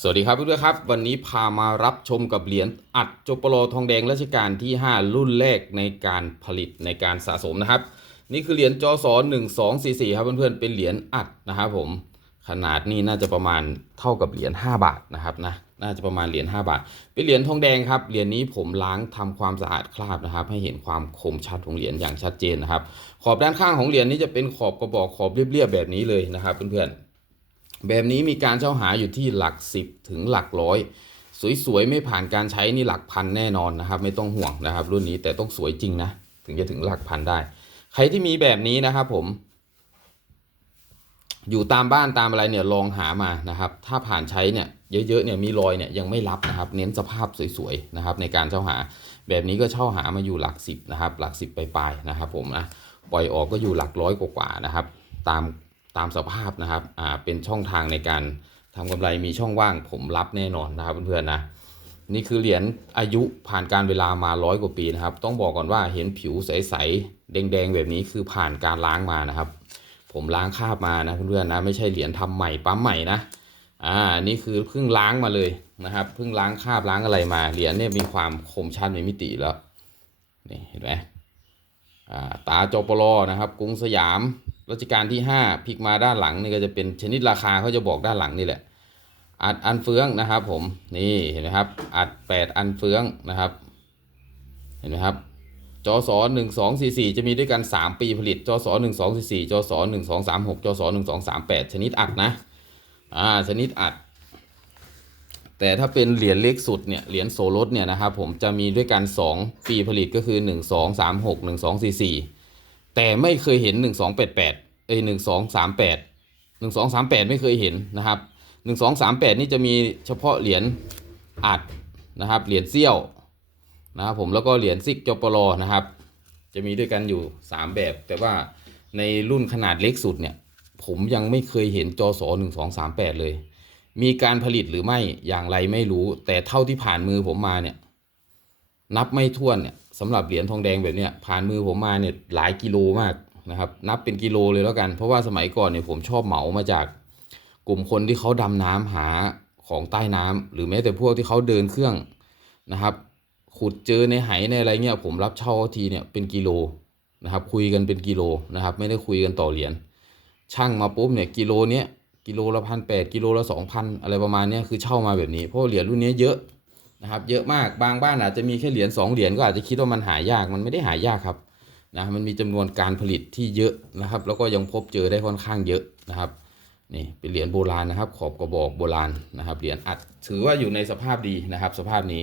สวัสดีครับเพื่อนๆครับ วันนี้พามารับชมกับเหรียญอัดโจโปโลทองแดงรัชกาลที่ 5 รุ่นแรกในการผลิตในการสะสมนะครับ นี่คือเหรียญจอสอ1244 ครับเพื่อนๆเป็นเหรียญอัดนะครับผมขนาดนี้น่าจะประมาณเท่ากับเหรียญ5บาทนะครับนะน่าจะประมาณเหรียญ5บาท เป็นเหรียญทองแดงครับเหรียญนี้ผมล้างทำความสะอาดคราบนะครับ ให้เห็นความคมชัดของเหรียญอย่างชัดเจนนะครับ ขอบด้านข้างของเหรียญนี้จะเป็นขอบกระบอกขอบเรียบๆแบบนี้เลยนะครับเพื่อนๆ แบบนี้มีการเช่าหาอยู่ที่หลักสิบถึงหลักร้อยสวยๆไม่ผ่านการใช้นี่หลักพันแน่นอนนะครับ ไม่ต้องห่วงนะครับ รุ่นนี้แต่ต้องสวยจริงนะถึงจะถึงหลักพันได้ ใครที่มีแบบนี้นะครับผม อยู่ตามบ้านตามอะไรเนี่ยลองหามานะครับ ถ้าผ่านใช้เนี่ยเยอะๆเนี่ยมีรอยเนี่ยยังไม่รับนะครับ เน้นสภาพสวยๆนะครับ ในการเช่าหา แบบนี้ก็เช่าหามาอยู่หลักสิบนะครับ หลักสิบปลายๆนะครับ ผมนะปล่อยออกก็อยู่หลักร้อยกว่าๆนะครับ ตาม ตามสภาพนะครับอ่าเป็นช่องทางในการทำกำไรมีช่องว่างผมรับแน่นอนนะครับเพื่อนๆนะนี่คือเหรียญอายุผ่านการเวลามาร้อยกว่าปีนะครับ ต้องบอกก่อนว่าเห็นผิวใสๆแดงๆแบบนี้คือผ่านการล้างมานะครับ ผมล้างคราบมานะเพื่อนๆนะไม่ใช่เหรียญทำใหม่ปั๊มใหม่นะอ่านี่คือเพิ่งล้างมาเลยนะครับเพิ่งล้างคราบล้างอะไรมาเหรียญเนี่ยมีความคมชัดในมิติแล้วนี่เห็นไหมอ่าตาจอปลอนะครับกรุงสยาม รัชกาลที่ 5พลิกมาด้านหลังนี่ก็จะเป็นชนิดราคาเขาจะบอกด้านหลังนี่แหละ อัดอันเฟืองนะครับ ผมนี่เห็นไหมครับ อัด 8 อันเฟืองนะครับ เห็นไหมครับจอสอหนึ่งสองสี่สี่จะมีด้วยกัน 3 ปีผลิตจอสอหนึ่งสองสี่สี่จอสอหนึ่งสองสามหกจอสอหนึ่งสองสามแปดชนิดอัดนะอ่าชนิดอัด แต่ถ้าเป็นเหรียญเล็กสุดเนี่ยเหรียญโซลดเนี่ยนะครับผมจะมีด้วยกัน 2 ปีผลิตก็คือ 1 2 3 6 1 2 4 4 แต่ไม่เคยเห็น 1 2 8 8เอ้ย1 2 3 8 1 2 3 8 ไม่เคยเห็นนะครับ 1 2 3 8 นี่จะมีเฉพาะเหรียญอัดนะครับ เหรียญเซี่ยวนะครับผมแล้วก็เหรียญซิกจปลนะครับ จะมีด้วยกันอยู่ 3 แบบ แต่ว่าในรุ่นขนาดเล็กสุดเนี่ย ผมยังไม่เคยเห็นจอสอหนึ่งสองสามแปดเลย มีการผลิตหรือไม่อย่างไรไม่รู้ แต่เท่าที่ผ่านมือผมมาเนี่ย นับไม่ถ้วนเนี่ยสำหรับเหรียญทองแดงแบบเนี้ยผ่านมือผมมาเนี่ยหลายกิโลมากนะครับ นับเป็นกิโลเลยแล้วกัน เพราะว่าสมัยก่อนเนี่ยผมชอบเหมามาจากกลุ่มคนที่เขาดำน้ำหาของใต้น้ำหรือแม้แต่พวกที่เขาเดินเครื่องนะครับ ขุดเจอในไหในอะไรเงี้ยผมรับเช่าเขาทีเนี่ยเป็นกิโลนะครับ คุยกันเป็นกิโลนะครับ ไม่ได้คุยกันต่อเหรียญช่างมาปุ๊บเนี่ยกิโลเนี้ยกิโลละพันแปดกิโลละสองพันอะไรประมาณเนี้ยคือเช่ามาแบบนี้เพราะเหรียญรุ่นนี้เยอะ นะครับเยอะมากบางบ้านอาจจะมีแค่เหรียญสองเหรียญก็อาจจะคิดว่ามันหายากมันไม่ได้หายากครับนะมันมีจำนวนการผลิตที่เยอะนะครับ แล้วก็ยังพบเจอได้ค่อนข้างเยอะนะครับนี่เป็นเหรียญโบราณนะครับ ขอบกระบอกโบราณนะครับเหรียญอัดถือว่าอยู่ในสภาพดีนะครับ สภาพนี้